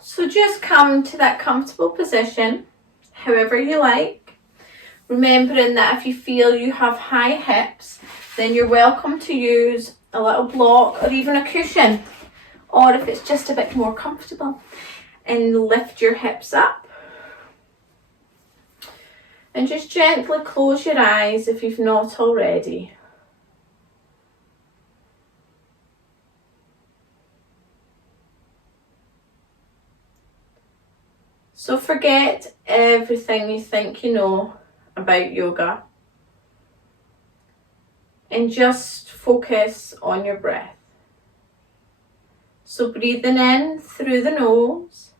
So just come to that comfortable position, however you like. Remembering that if you feel you have high hips, then you're welcome to use a little block or even a cushion. Or if it's just a bit more comfortable, and lift your hips up. And just gently close your eyes if you've not already. So forget everything you think you know about yoga and just focus on your breath. So breathing in through the nose,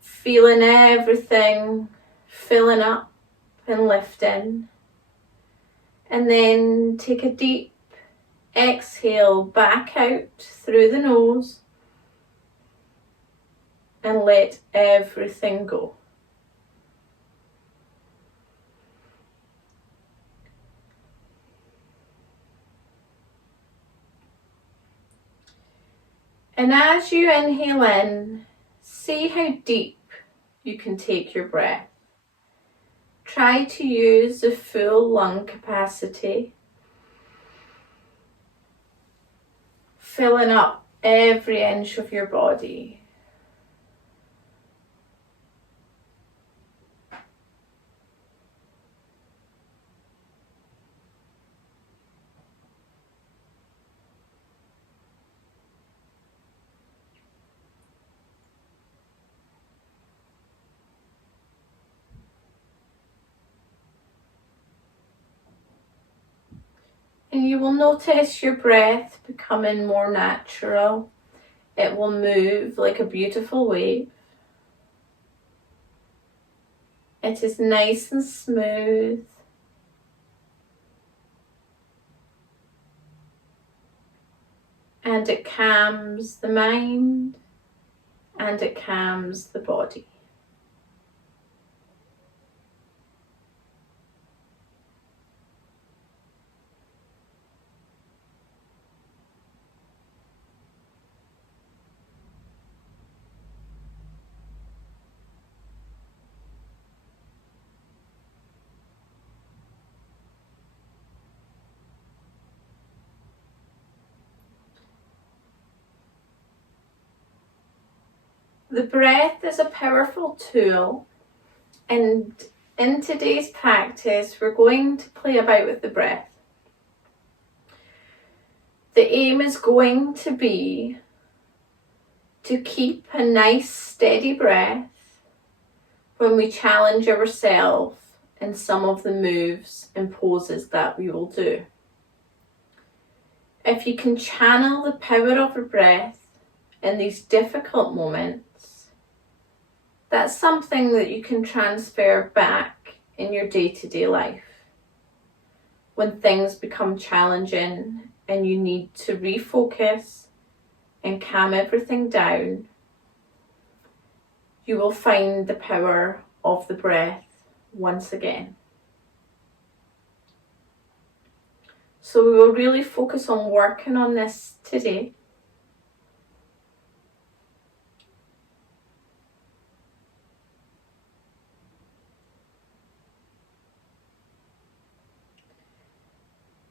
feeling everything filling up and lifting, and then take a deep exhale back out through the nose and let everything go. And as you inhale in, see how deep you can take your breath. Try to use the full lung capacity, filling up every inch of your body. And you will notice your breath becoming more natural. It will move like a beautiful wave. It is nice and smooth. And it calms the mind and it calms the body. The breath is a powerful tool, and in today's practice we're going to play about with the breath. The aim is going to be to keep a nice steady breath when we challenge ourselves in some of the moves and poses that we will do. If you can channel the power of the breath in these difficult moments, that's something that you can transfer back in your day-to-day life. When things become challenging and you need to refocus and calm everything down, you will find the power of the breath once again. So we will really focus on working on this today.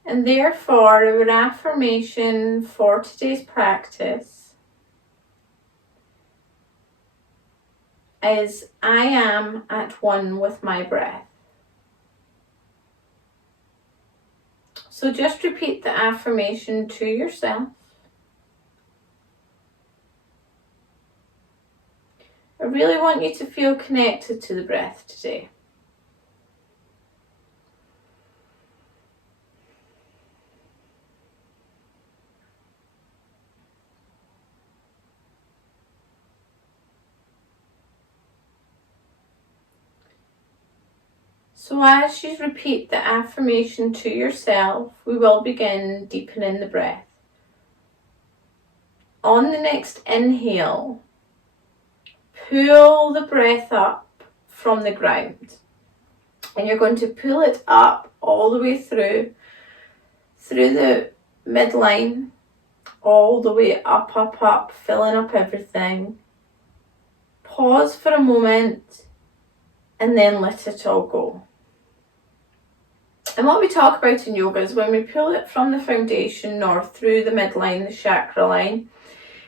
And therefore, our affirmation for today's practice is, I am at one with my breath. So just repeat the affirmation to yourself. I really want you to feel connected to the breath today. So as you repeat the affirmation to yourself, we will begin deepening the breath. On the next inhale, pull the breath up from the ground. And you're going to pull it up all the way through the midline all the way up, up, up, filling up everything. Pause for a moment and then let it all go. And what we talk about in yoga is when we pull it from the foundation or through the midline, the chakra line,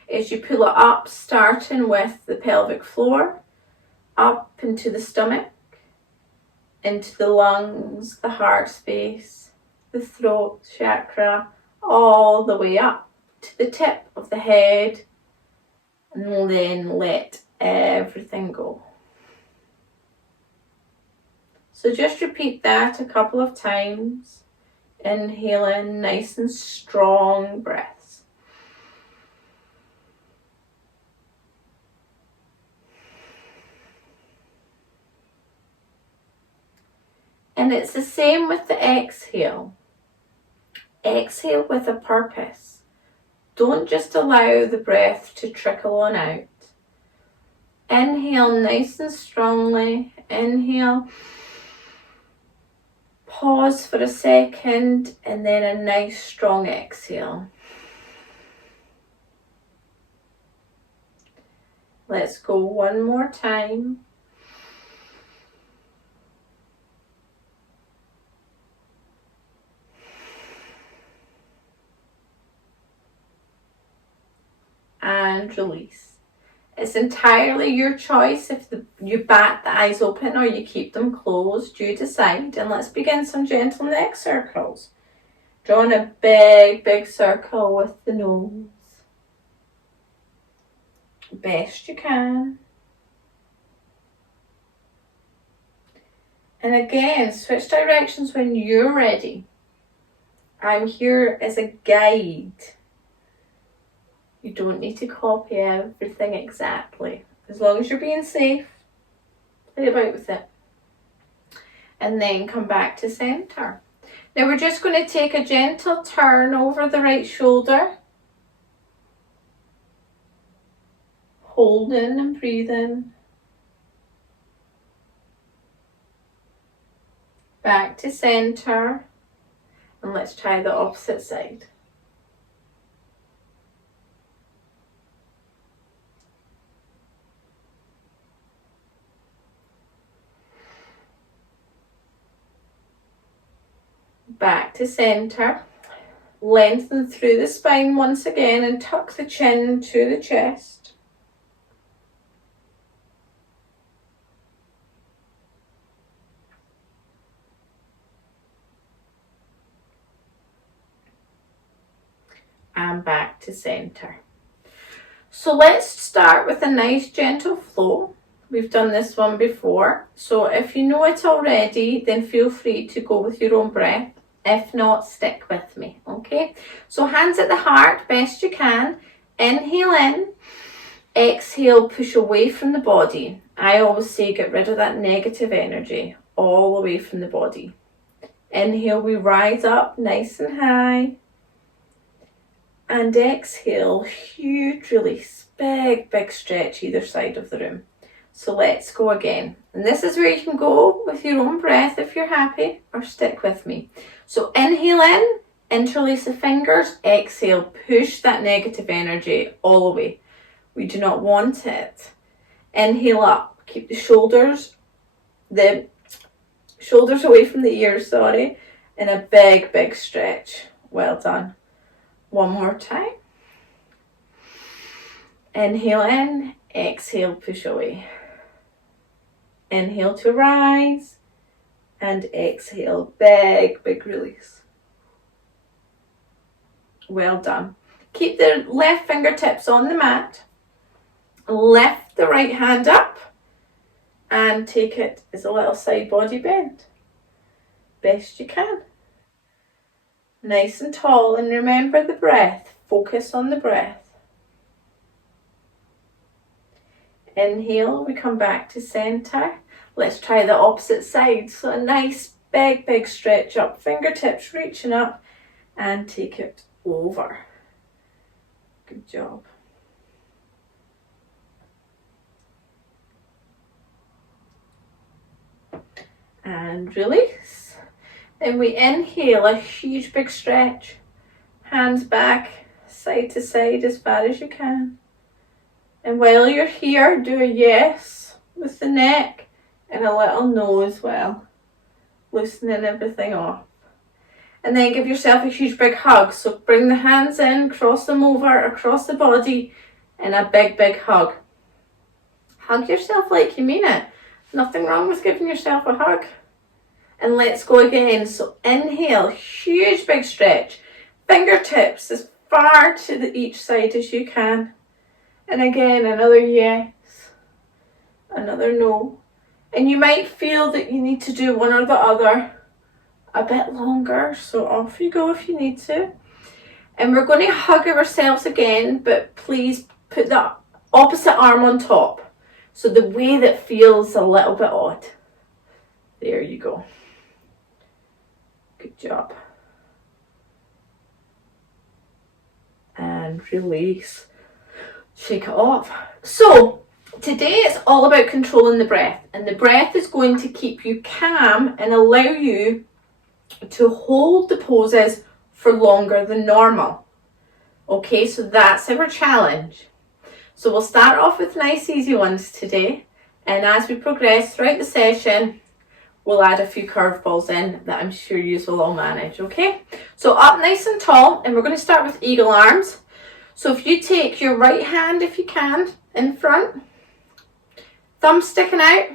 is you pull it up, starting with the pelvic floor, up into the stomach, into the lungs, the heart space, the throat chakra, all the way up to the tip of the head, and then let everything go. So just repeat that a couple of times. Inhale in, nice and strong breaths. And it's the same with the exhale. Exhale with a purpose. Don't just allow the breath to trickle on out. Inhale nice and strongly. Inhale. Pause for a second and then a nice strong exhale. Let's go one more time. And release. It's entirely your choice if you bat the eyes open or you keep them closed. You decide. And let's begin some gentle neck circles. Drawing a big, big circle with the nose. Best you can. And again, switch directions when you're ready. I'm here as a guide. You don't need to copy everything exactly. As long as you're being safe, play about with it. And then come back to center. Now we're just going to take a gentle turn over the right shoulder. Holding and breathing. Back to center. And let's try the opposite side. Back to center. Lengthen through the spine once again and tuck the chin to the chest. And back to center. So let's start with a nice gentle flow. We've done this one before. So if you know it already, then feel free to go with your own breath. If not, stick with me, okay? So hands at the heart, best you can. Inhale in. Exhale, push away from the body. I always say get rid of that negative energy all away from the body. Inhale, we rise up nice and high. And exhale, huge release. Big, big stretch either side of the room. So let's go again. And this is where you can go with your own breath if you're happy, or stick with me. So inhale in, interlace the fingers, exhale, push that negative energy all away. We do not want it. Inhale up, keep the shoulders away from the ears, sorry, and a big, big stretch. Well done. One more time. Inhale in, exhale, push away. Inhale to rise and exhale, big, big release. Well done. Keep the left fingertips on the mat. Lift the right hand up and take it as a little side body bend. Best you can. Nice and tall, and remember the breath. Focus on the breath. Inhale, we come back to center. Let's try the opposite side. So a nice big, big stretch up, fingertips reaching up, and take it over. Good job. And release. Then we inhale, a huge big stretch. Hands back, side to side as far as you can. And while you're here, do a yes with the neck and a little no as well, loosening everything off. And then give yourself a huge big hug. So bring the hands in, cross them over across the body, and a big, big hug. Hug yourself like you mean it. Nothing wrong with giving yourself a hug. And let's go again. So inhale, huge big stretch. Fingertips as far to each side as you can. And again, another yes, another no. And you might feel that you need to do one or the other a bit longer. So off you go if you need to. And we're going to hug ourselves again, but please put the opposite arm on top. So the way that feels a little bit odd. There you go. Good job. And release. Shake it off. So today it's all about controlling the breath, and the breath is going to keep you calm and allow you to hold the poses for longer than normal. Okay, so that's our challenge. So we'll start off with nice easy ones today, and as we progress throughout the session we'll add a few curveballs in that I'm sure you will all manage. Okay, so up nice and tall, and we're going to start with eagle arms. So if you take your right hand, if you can, in front, thumb sticking out.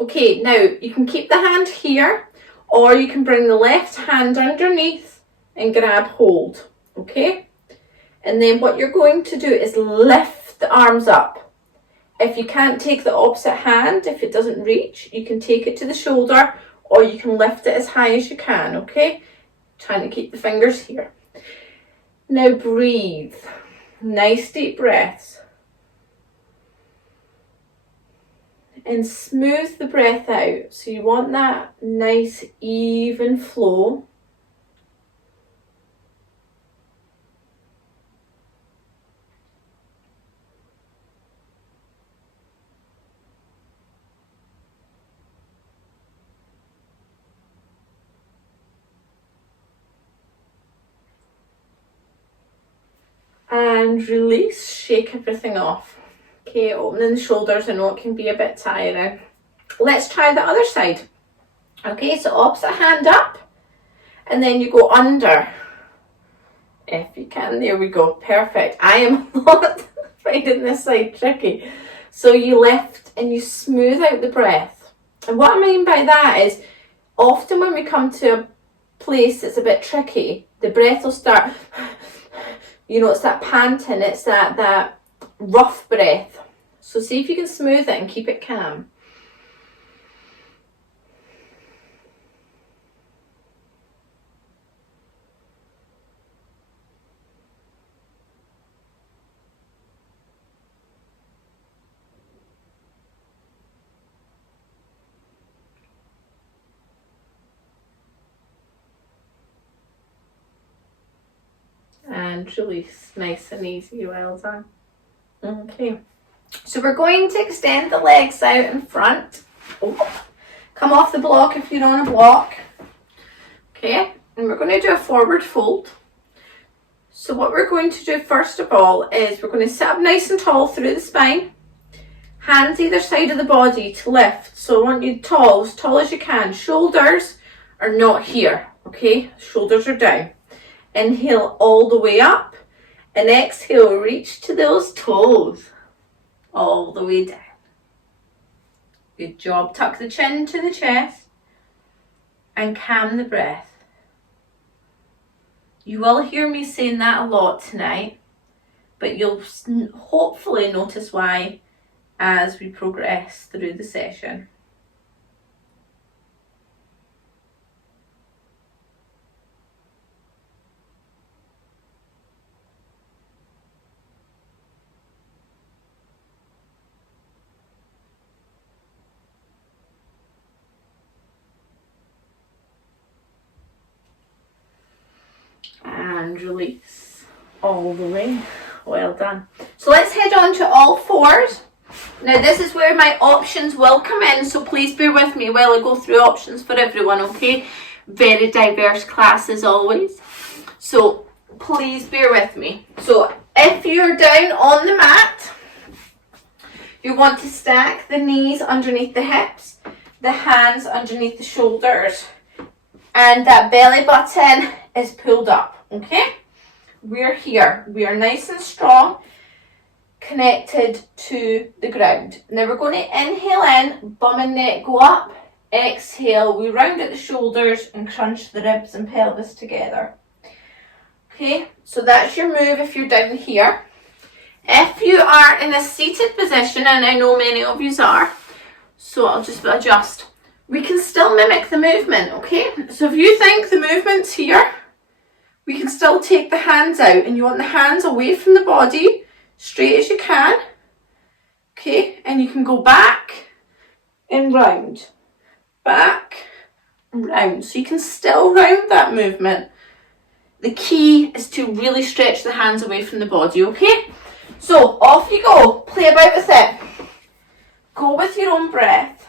Okay, now you can keep the hand here, or you can bring the left hand underneath and grab hold. Okay, and then what you're going to do is lift the arms up. If you can't take the opposite hand, if it doesn't reach, you can take it to the shoulder, or you can lift it as high as you can. Okay, trying to keep the fingers here. Now breathe. Nice deep breaths. And smooth the breath out. So you want that nice even flow. And release, shake everything off. Okay, opening the shoulders, I know it can be a bit tiring. Let's try the other side. Okay, so opposite hand up, and then you go under. If you can, there we go, perfect. I am not finding this side tricky. So you lift and you smooth out the breath. And what I mean by that is, often when we come to a place that's a bit tricky, the breath will start, you know, it's that panting, it's that rough breath. So see if you can smooth it and keep it calm. And release, nice and easy, well done. Okay, so we're going to extend the legs out in front. Oh, come off the block if you're on a block. Okay, and we're going to do a forward fold. So what we're going to do first of all is we're going to sit up nice and tall through the spine. Hands either side of the body to lift. So I want you as tall as you can. Shoulders are not here, okay? Shoulders are down. Inhale all the way up, and exhale, reach to those toes, all the way down. Good job. Tuck the chin to the chest and calm the breath. You will hear me saying that a lot tonight, but you'll hopefully notice why as we progress through the session. And release all the way. Well done. So let's head on to all fours. Now this is where my options will come in, so please bear with me while I go through options for everyone, okay? Very diverse class as always. So please bear with me. So if you're down on the mat, you want to stack the knees underneath the hips, the hands underneath the shoulders, and that belly button is pulled up, okay? We're here. We are nice and strong, connected to the ground. Now we're going to inhale in, bum and neck go up. Exhale, we round at the shoulders and crunch the ribs and pelvis together. Okay, so that's your move if you're down here. If you are in a seated position, and I know many of you are, so I'll just adjust. We can still mimic the movement, okay? So if you think the movement's here, we can still take the hands out, and you want the hands away from the body, straight as you can. Okay, and you can go back and round. Back and round. So you can still round that movement. The key is to really stretch the hands away from the body, okay? So off you go. Play about with it. Go with your own breath.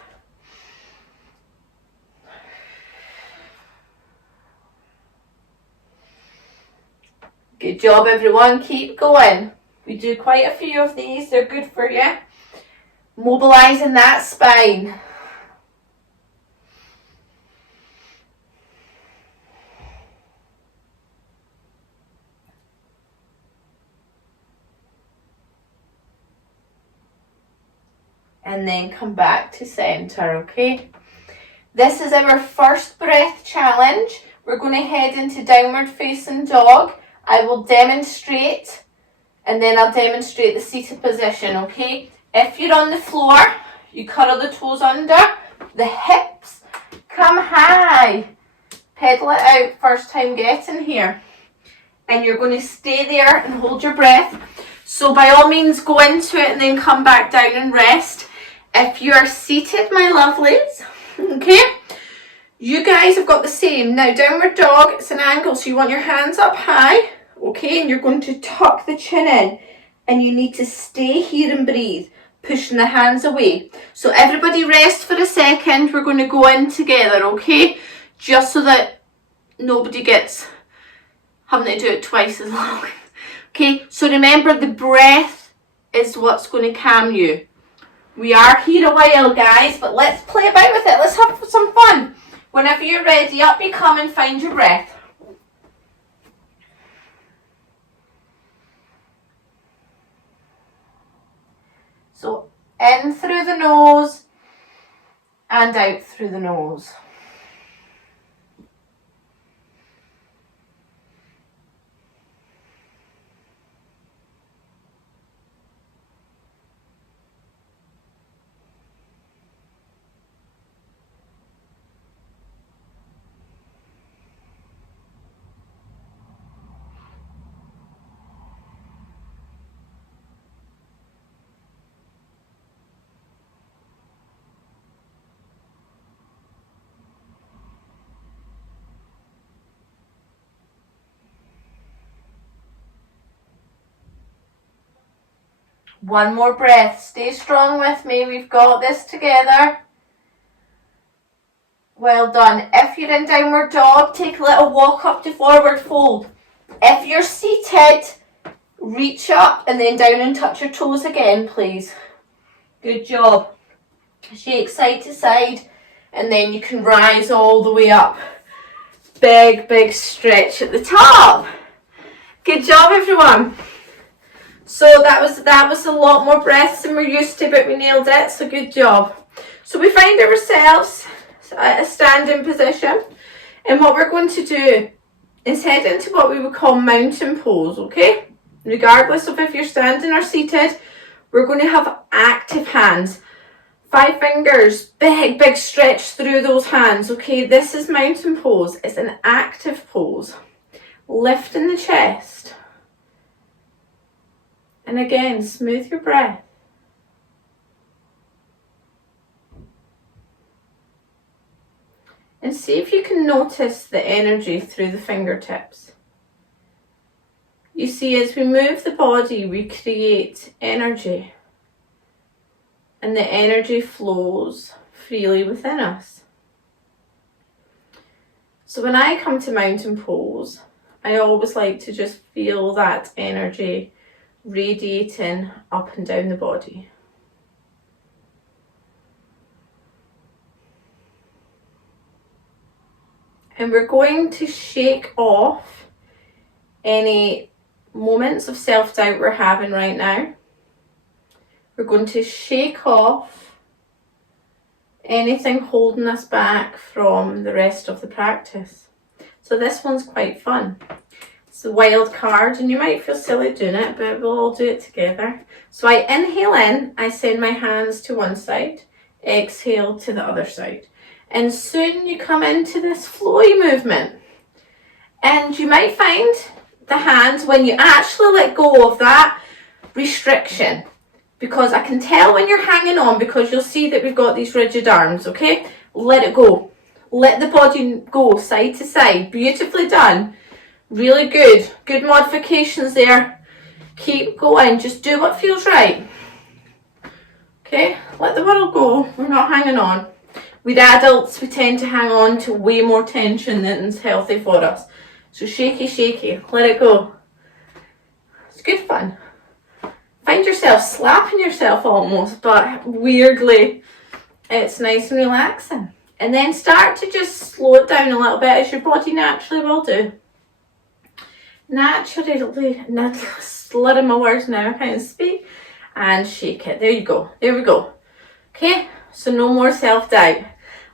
Good job, everyone. Keep going. We do quite a few of these. They're good for you. Mobilising that spine. And then come back to centre, okay? This is our first breath challenge. We're going to head into downward facing dog. I will demonstrate, and then I'll demonstrate the seated position, okay? If you're on the floor, you curl the toes under, the hips come high. Pedal it out first time getting here. And you're going to stay there and hold your breath. So by all means, go into it and then come back down and rest. If you are seated, my lovelies, okay, you guys have got the same. Now, downward dog, it's an angle, so you want your hands up high, okay, and you're going to tuck the chin in, and you need to stay here and breathe, pushing the hands away. So everybody rest for a second. We're going to go in together, okay, just so that nobody gets having to do it twice as long. Okay, so remember, the breath is what's going to calm you. We are here a while, guys, but let's play about with it. Let's have some fun. Whenever you're ready, up you come and find your breath. So in through the nose and out through the nose. One more breath. Stay strong with me. We've got this together. Well done. If you're in downward dog, take a little walk up to forward fold. If you're seated, reach up and then down and touch your toes again, please. Good job. Shake side to side, and then you can rise all the way up. Big, big stretch at the top. Good job, everyone. So that was a lot more breaths than we're used to, but we nailed it, so good job. So we find ourselves at a standing position, and what we're going to do is head into what we would call mountain pose, okay? Regardless of if you're standing or seated, we're going to have active hands. 5 fingers, big, big stretch through those hands, okay? This is mountain pose. It's an active pose. Lifting the chest. And again, smooth your breath. And see if you can notice the energy through the fingertips. You see, as we move the body, we create energy. And the energy flows freely within us. So when I come to mountain pose, I always like to just feel that energy radiating up and down the body. And we're going to shake off any moments of self-doubt we're having right now. We're going to shake off anything holding us back from the rest of the practice. So this one's quite fun. It's a wild card, and you might feel silly doing it, but we'll all do it together. So I inhale in, I send my hands to one side, exhale to the other side. And soon you come into this flowy movement. And you might find the hands, when you actually let go of that restriction, because I can tell when you're hanging on, because you'll see that we've got these rigid arms, okay? Let it go. Let the body go side to side. Beautifully done. Really good. Good modifications there. Keep going. Just do what feels right. Okay? Let the world go. We're not hanging on. With adults, we tend to hang on to way more tension than is healthy for us. So shaky, shaky. Let it go. It's good fun. Find yourself slapping yourself almost, but weirdly, it's nice and relaxing. And then start to just slow it down a little bit, as your body naturally will do. Naturally, slurring my words now, I can't speak. And shake it. There you go. There we go. Okay, so no more self-doubt.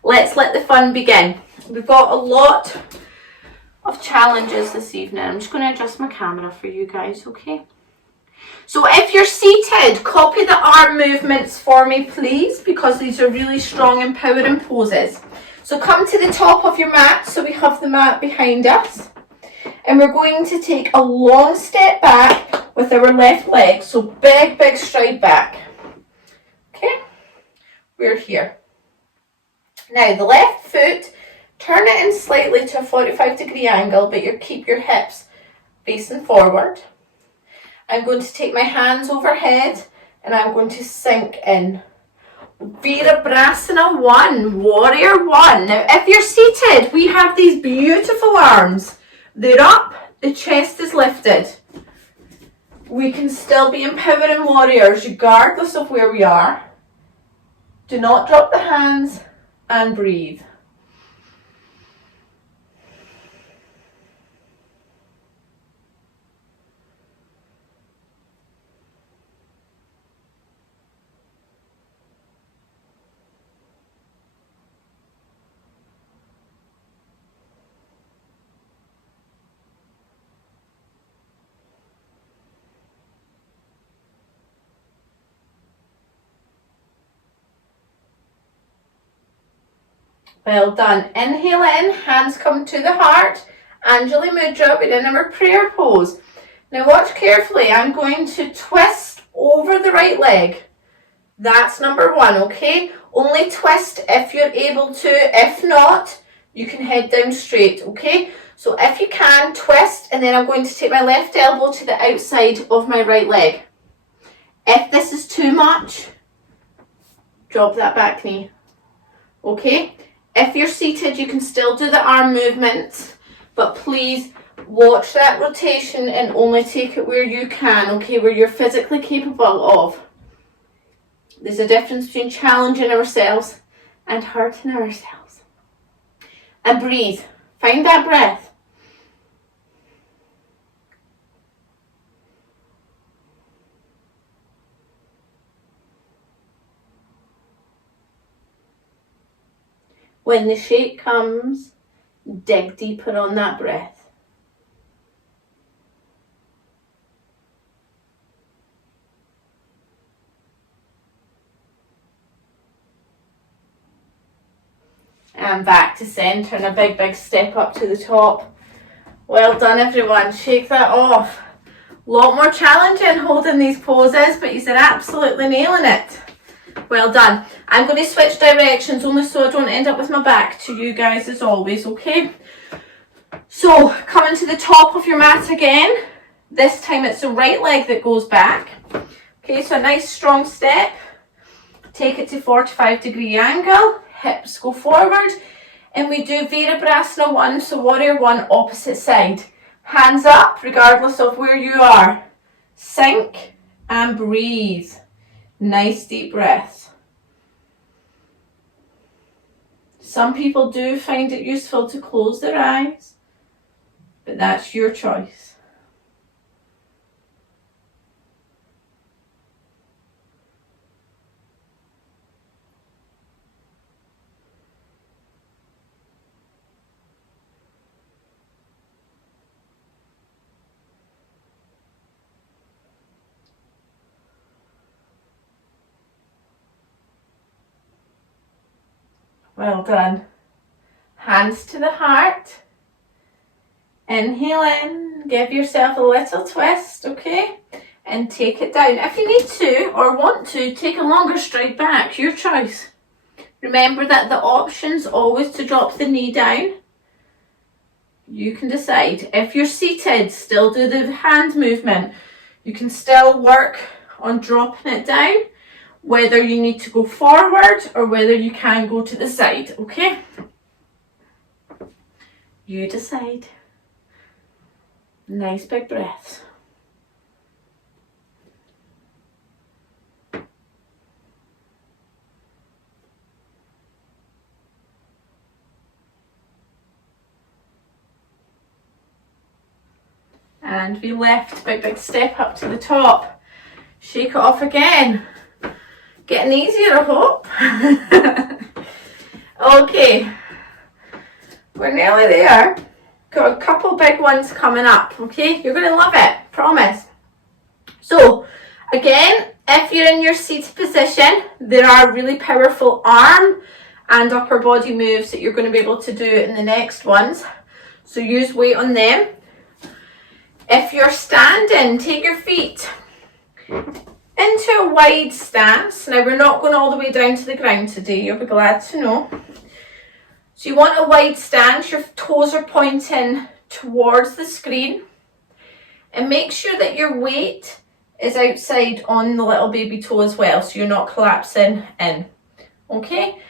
Let's let the fun begin. We've got a lot of challenges this evening. I'm just going to adjust my camera for you guys, okay? So if you're seated, copy the arm movements for me, please, because these are really strong, empowering poses. So come to the top of your mat, so we have the mat behind us. And we're going to take a long step back with our left leg. So big, big stride back. Okay, we're here. Now the left foot, turn it in slightly to a 45-degree angle, but you keep your hips facing forward. I'm going to take my hands overhead and I'm going to sink in. Virabhasana 1, Warrior 1. Now if you're seated, we have these beautiful arms. They're up, the chest is lifted. We can still be empowering warriors regardless of where we are. Do not drop the hands and breathe. Well done. Inhale in, hands come to the heart. Anjali Mudra, we're in our prayer pose. Now watch carefully. I'm going to twist over the right leg. That's number one, okay? Only twist if you're able to. If not, you can head down straight, okay? So if you can, twist, and then I'm going to take my left elbow to the outside of my right leg. If this is too much, drop that back knee, okay? If you're seated, you can still do the arm movements, but please watch that rotation and only take it where you can, okay, where you're physically capable of. There's a difference between challenging ourselves and hurting ourselves. And breathe. Find that breath. When the shake comes, dig deeper on that breath. And back to centre and a big, big step up to the top. Well done, everyone. Shake that off. A lot more challenging holding these poses, but you're absolutely nailing it. Well done. I'm going to switch directions only so I don't end up with my back to you guys as always, okay? So, coming to the top of your mat again. This time it's the right leg that goes back. Okay, so a nice strong step. Take it to 45-degree angle. Hips go forward. And we do Virabhasana 1, so Warrior 1, opposite side. Hands up, regardless of where you are. Sink and breathe. Nice deep breaths. Some people do find it useful to close their eyes, but that's your choice. Well done. Hands to the heart. Inhale in, give yourself a little twist, okay? And take it down. If you need to or want to, take a longer stride back, your choice. Remember that the option's always to drop the knee down. You can decide. If you're seated, still do the hand movement. You can still work on dropping it down, whether you need to go forward or whether you can go to the side, okay? You decide. Nice big breaths. And we left, big step up to the top. Shake it off again. Getting easier, I hope. Okay, we're nearly there. Got a couple big ones coming up, okay? You're going to love it, promise. So, again, if you're in your seated position, there are really powerful arm and upper body moves that you're going to be able to do in the next ones. So use weight on them. If you're standing, take your feet into a wide stance. Now, we're not going all the way down to the ground today, you'll be glad to know. So you want a wide stance, your toes are pointing towards the screen. And make sure that your weight is outside on the little baby toe as well, so you're not collapsing in. Okay?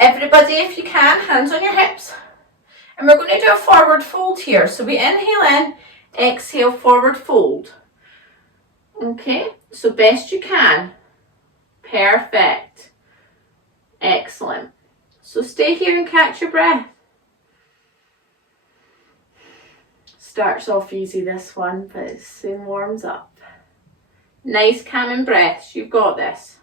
Everybody, if you can, hands on your hips. And we're going to do a forward fold here. So we inhale in, exhale, forward fold. Okay? So best you can. Perfect. Excellent. So stay here and catch your breath. Starts off easy, this one, but it soon warms up. Nice calming breaths. You've got this.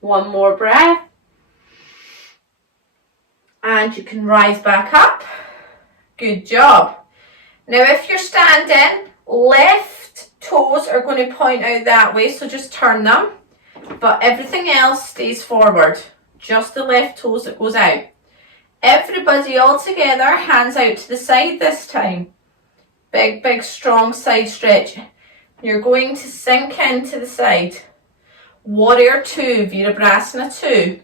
One more breath. And you can rise back up. Good job. Now if you're standing, left toes are going to point out that way, so just turn them. But everything else stays forward. Just the left toes that goes out. Everybody all together, hands out to the side this time. Big, strong side stretch. You're going to sink into the side. Warrior 2, Virabhasana 2.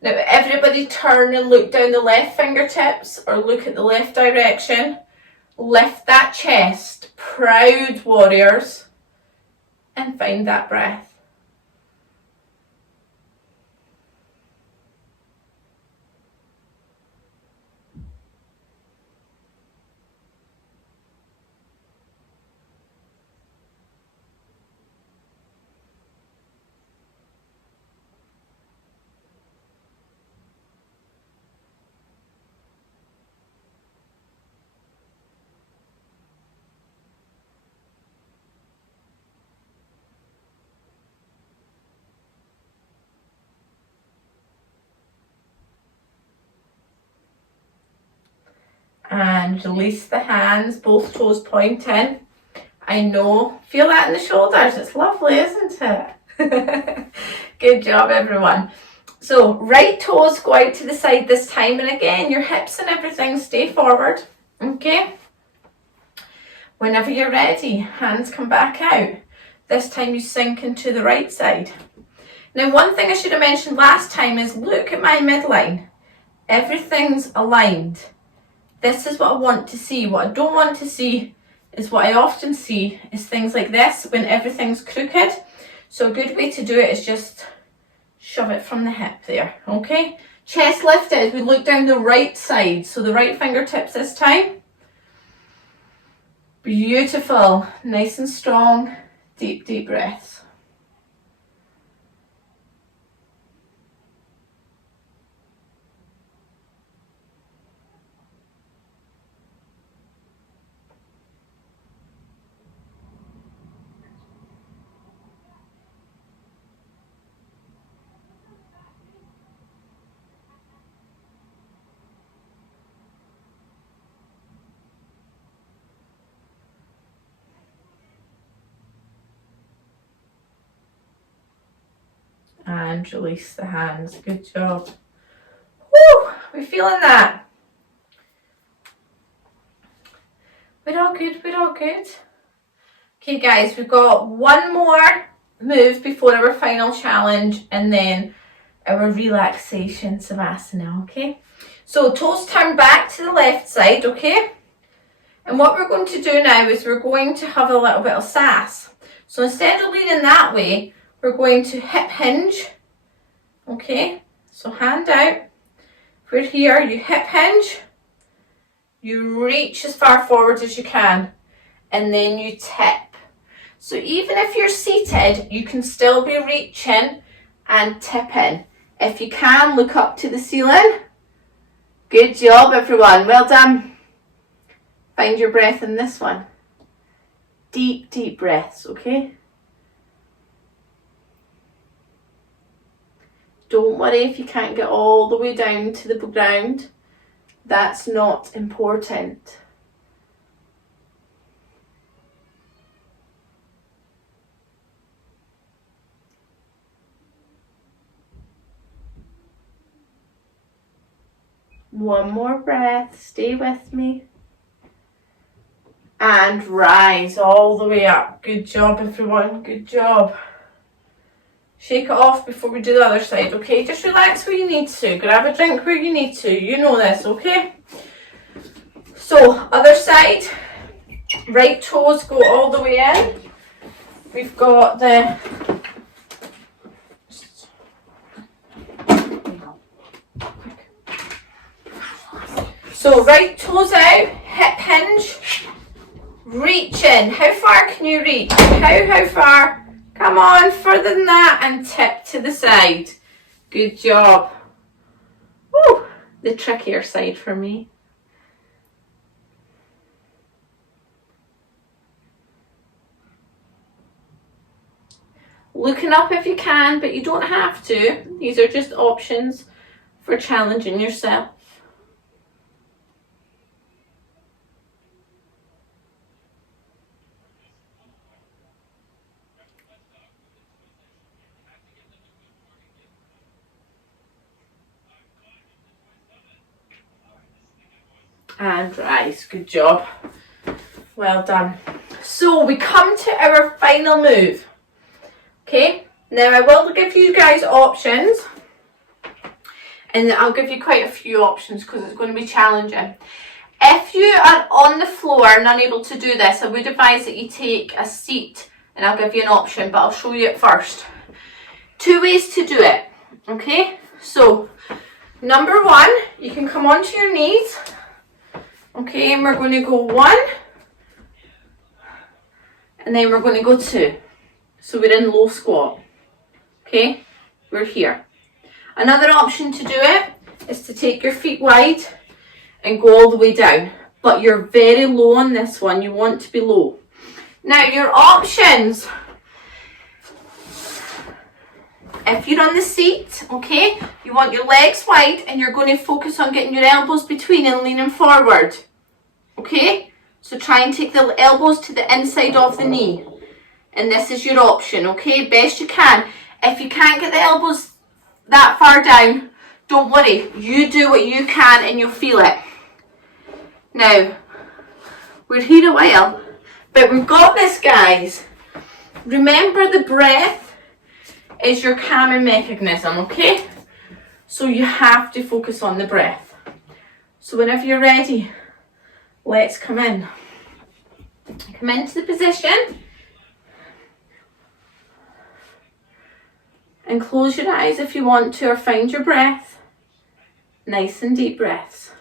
Now everybody turn and look down the left fingertips or look at the left direction. Lift that chest, proud warriors, and find that breath. And release the hands, both toes pointing. I know, feel that in the shoulders, it's lovely, isn't it? Good job, everyone. So right toes go out to the side this time, and again, your hips and everything stay forward, okay? Whenever you're ready, hands come back out. This time you sink into the right side. Now, one thing I should have mentioned last time is look at my midline. Everything's aligned. This is what I want to see. What I don't want to see is what I often see is things like this when everything's crooked. So a good way to do it is just shove it from the hip there, okay? Chest lifted, we look down the right side, so the right fingertips this time. Beautiful, nice and strong, deep, deep breaths. And release the hands. Good job. Woo! We're feeling that. We're all good, we're all good. Okay guys, we've got one more move before our final challenge and then our relaxation savasana, okay? So toes turn back to the left side, okay? And what we're going to do now is we're going to have a little bit of sass. So instead of leaning that way, we're going to hip hinge, okay? So hand out. If we're here, you hip hinge, you reach as far forward as you can, and then you tip. So even if you're seated, you can still be reaching and tipping. If you can, look up to the ceiling. Good job, everyone. Well done. Find your breath in this one. Deep, deep breaths, okay? Don't worry if you can't get all the way down to the ground. That's not important. One more breath. Stay with me. And rise all the way up. Good job, everyone. Good job. Shake it off before we do the other side, okay? Just relax where you need to. Grab a drink where you need to. You know this, okay? So, other side. Right toes go all the way in. We've got the... So, right toes out, hip hinge, reach in. How far can you reach? How far? Come on, further than that, and tip to the side. Good job. Woo, the trickier side for me. Looking up if you can, but you don't have to. These are just options for challenging yourself. And rise. Good job. Well done. So we come to our final move. Okay, now I will give you guys options, and I'll give you quite a few options because it's going to be challenging. If you are on the floor and unable to do this, I would advise that you take a seat, and I'll give you an option, but I'll show you it first. Two ways to do it, okay? So, number one, you can come onto your knees, okay, and we're going to go 1, and then we're going to go 2. So we're in low squat, okay? We're here. Another option to do it is to take your feet wide and go all the way down. But you're very low on this one. You want to be low. Now your options. If you're on the seat, okay, you want your legs wide and you're going to focus on getting your elbows between and leaning forward, okay? So try and take the elbows to the inside of the knee. And this is your option, okay? Best you can. If you can't get the elbows that far down, don't worry. You do what you can and you'll feel it. Now, we're here a while, but we've got this, guys. Remember, the breath is your calming mechanism, okay? So you have to focus on the breath. So whenever you're ready, let's come in. Come into the position and close your eyes if you want to, or find your breath. Nice and deep breaths.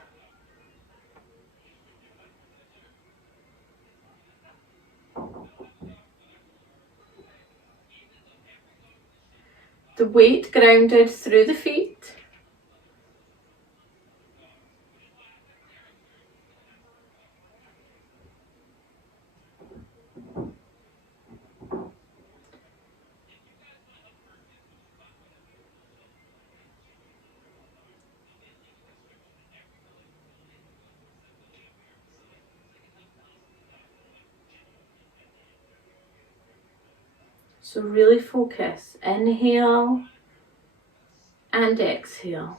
The weight grounded through the feet. So really focus. Inhale and exhale.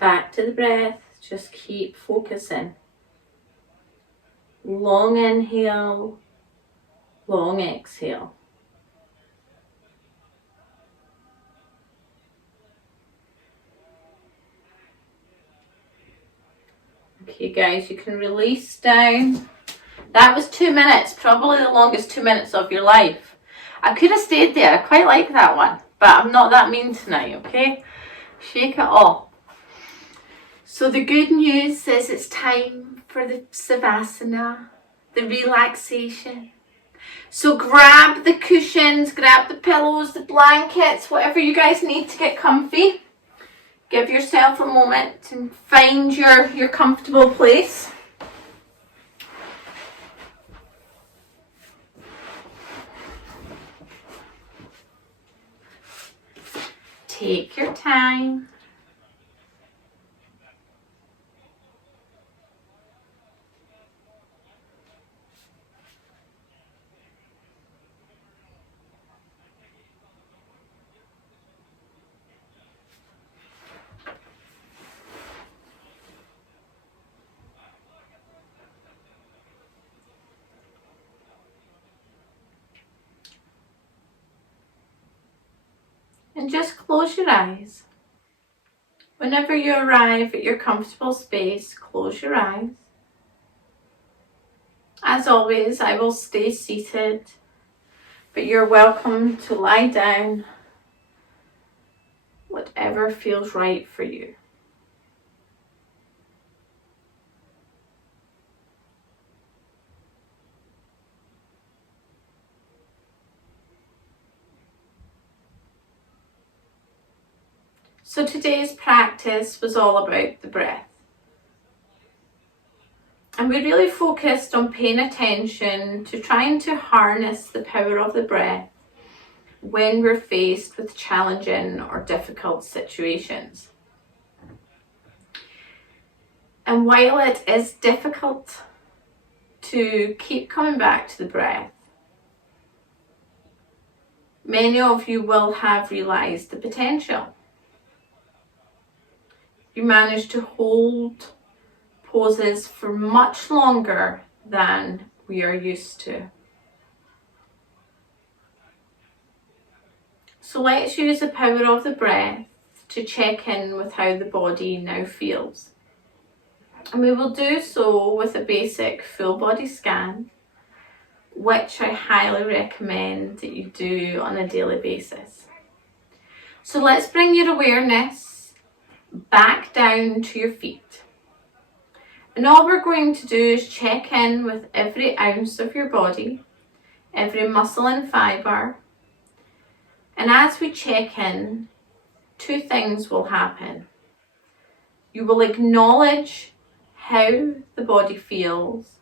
Back to the breath, just keep focusing. Long inhale, long exhale. Okay guys, you can release down. That was 2 minutes, probably the longest 2 minutes of your life. I could have stayed there, I quite like that one, but I'm not that mean tonight, okay? Shake it off. So the good news is it's time for the Savasana, the relaxation. So grab the cushions, grab the pillows, the blankets, whatever you guys need to get comfy. Give yourself a moment and find your comfortable place. Take your time. And just close your eyes. Whenever you arrive at your comfortable space, close your eyes. As always, I will stay seated, but you're welcome to lie down, whatever feels right for you. So today's practice was all about the breath. And we really focused on paying attention to trying to harness the power of the breath when we're faced with challenging or difficult situations. And while it is difficult to keep coming back to the breath, many of you will have realised the potential. You managed to hold poses for much longer than we are used to. So let's use the power of the breath to check in with how the body now feels. And we will do so with a basic full body scan, which I highly recommend that you do on a daily basis. So let's bring your awareness back down to your feet. And all we're going to do is check in with every ounce of your body every muscle and fibre. And as we check in, two things will happen. You will acknowledge how the body feels,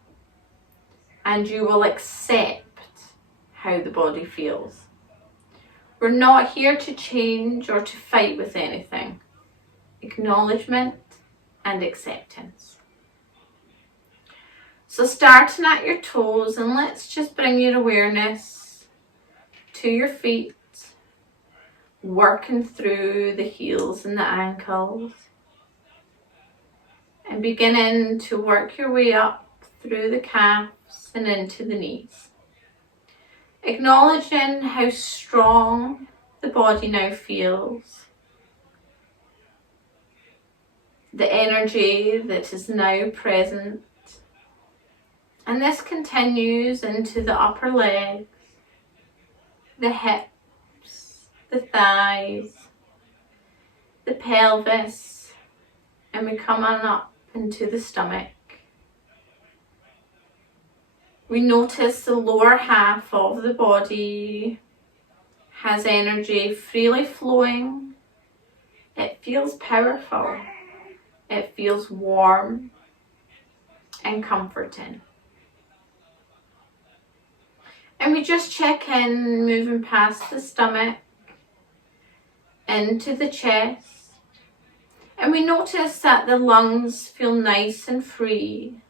and you will accept how the body feels. We're not here to change or to fight with anything. Acknowledgement and acceptance. So starting at your toes, and let's just bring your awareness to your feet, working through the heels and the ankles, and beginning to work your way up through the calves and into the knees. Acknowledging how strong the body now feels, the energy that is now present. And this continues into the upper legs, the hips, the thighs, the pelvis, and we come on up into the stomach. We notice the lower half of the body has energy freely flowing. It feels powerful. It feels warm and comforting. And we just check in, moving past the stomach, into the chest. And we notice that the lungs feel nice and free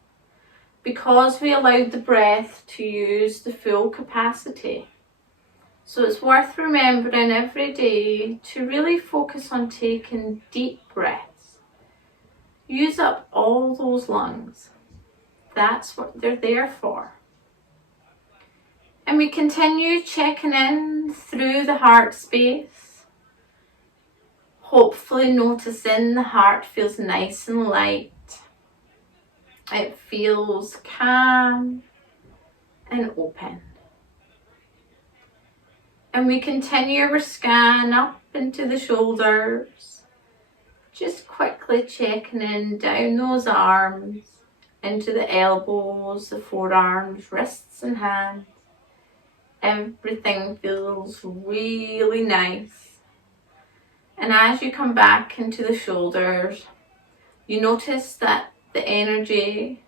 because we allowed the breath to use the full capacity. So it's worth remembering every day to really focus on taking deep breaths. Use up all those lungs. That's what they're there for. And we continue checking in through the heart space, hopefully noticing the heart feels nice and light. It feels calm and open. And we continue our scan up into the shoulders, just quickly checking in down those arms, into the elbows, the forearms, wrists and hands. Everything feels really nice. And as you come back into the shoulders, you notice that the energy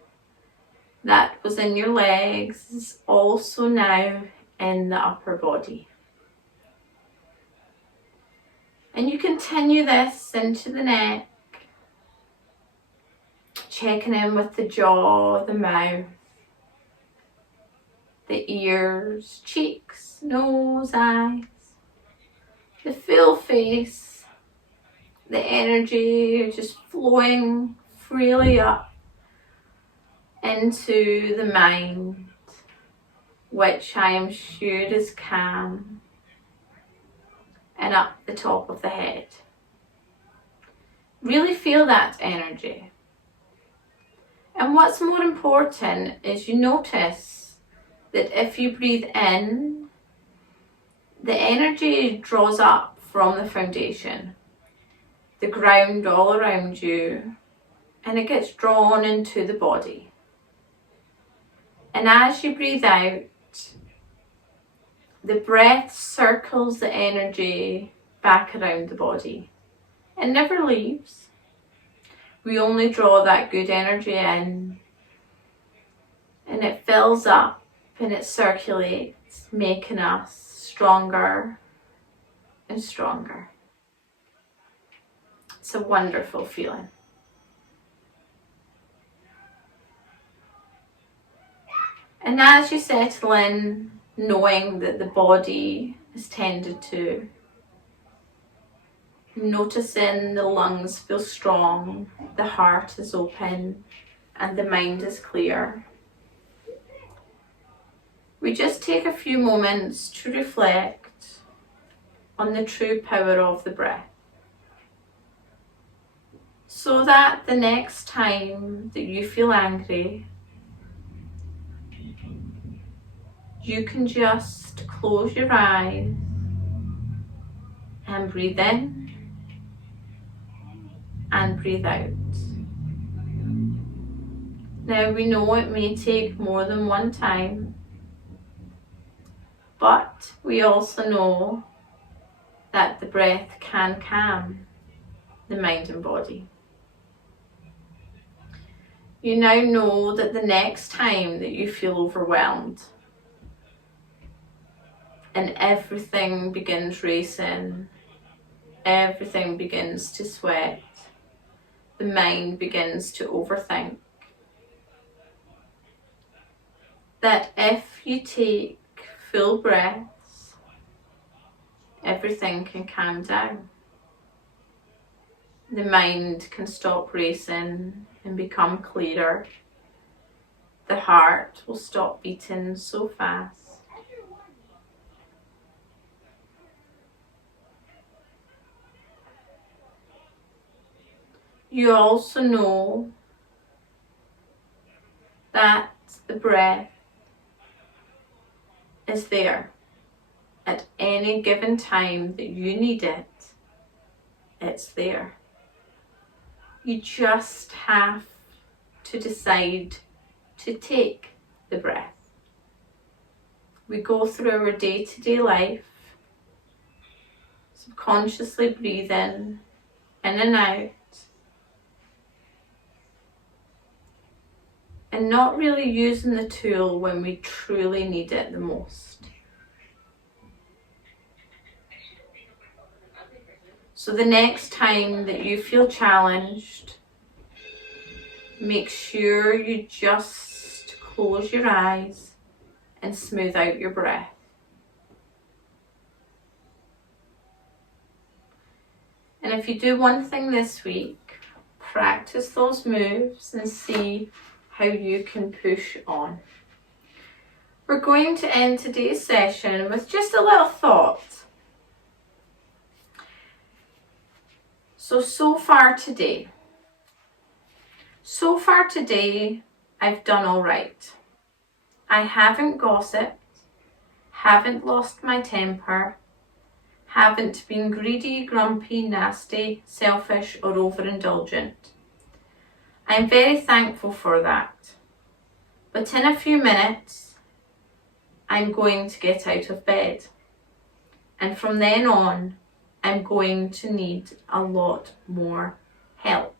that was in your legs is also now in the upper body. And you continue this into the neck, checking in with the jaw, the mouth, the ears, cheeks, nose, eyes, the full face, the energy just flowing freely up into the mind, which I am sure is calm, and up the top of the head. Really feel that energy. And what's more important is you notice that if you breathe in, the energy draws up from the foundation, the ground all around you, and it gets drawn into the body. And as you breathe out, the breath circles the energy back around the body. It never leaves. We only draw that good energy in, and it fills up and it circulates, making us stronger and stronger. It's a wonderful feeling. And as you settle in, knowing that the body is tended to, noticing the lungs feel strong, the heart is open, and the mind is clear, we just take a few moments to reflect on the true power of the breath, so that the next time that you feel angry, you can just close your eyes and breathe in and breathe out. Now we know it may take more than one time, But we also know that the breath can calm the mind and body. You now know that the next time that you feel overwhelmed and everything begins racing, everything begins to sweat, the mind begins to overthink, that if you take full breaths, everything can calm down. The mind can stop racing and become clearer. The heart will stop beating so fast. You also know that the breath is there at any given time that you need it. It's there. You just have to decide to take the breath. We go through our day-to-day life, subconsciously breathing in and out, and not really using the tool when we truly need it the most. So the next time that you feel challenged, make sure you just close your eyes and smooth out your breath. And if you do one thing this week, practice those moves and see how you can push on. We're going to end today's session with just a little thought. So far today, I've done all right. I haven't gossiped, haven't lost my temper, haven't been greedy, grumpy, nasty, selfish, or overindulgent. I'm very thankful for that. But in a few minutes, I'm going to get out of bed. And from then on, I'm going to need a lot more help.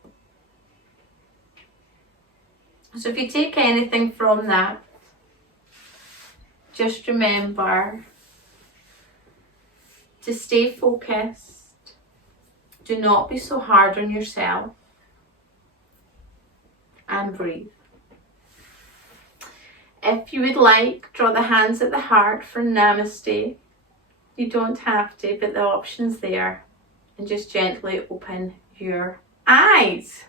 So if you take anything from that, just remember to stay focused. Do not be so hard on yourself. And breathe. If you would like, draw the hands at the heart for Namaste. You don't have to, but the option's there. And just gently open your eyes.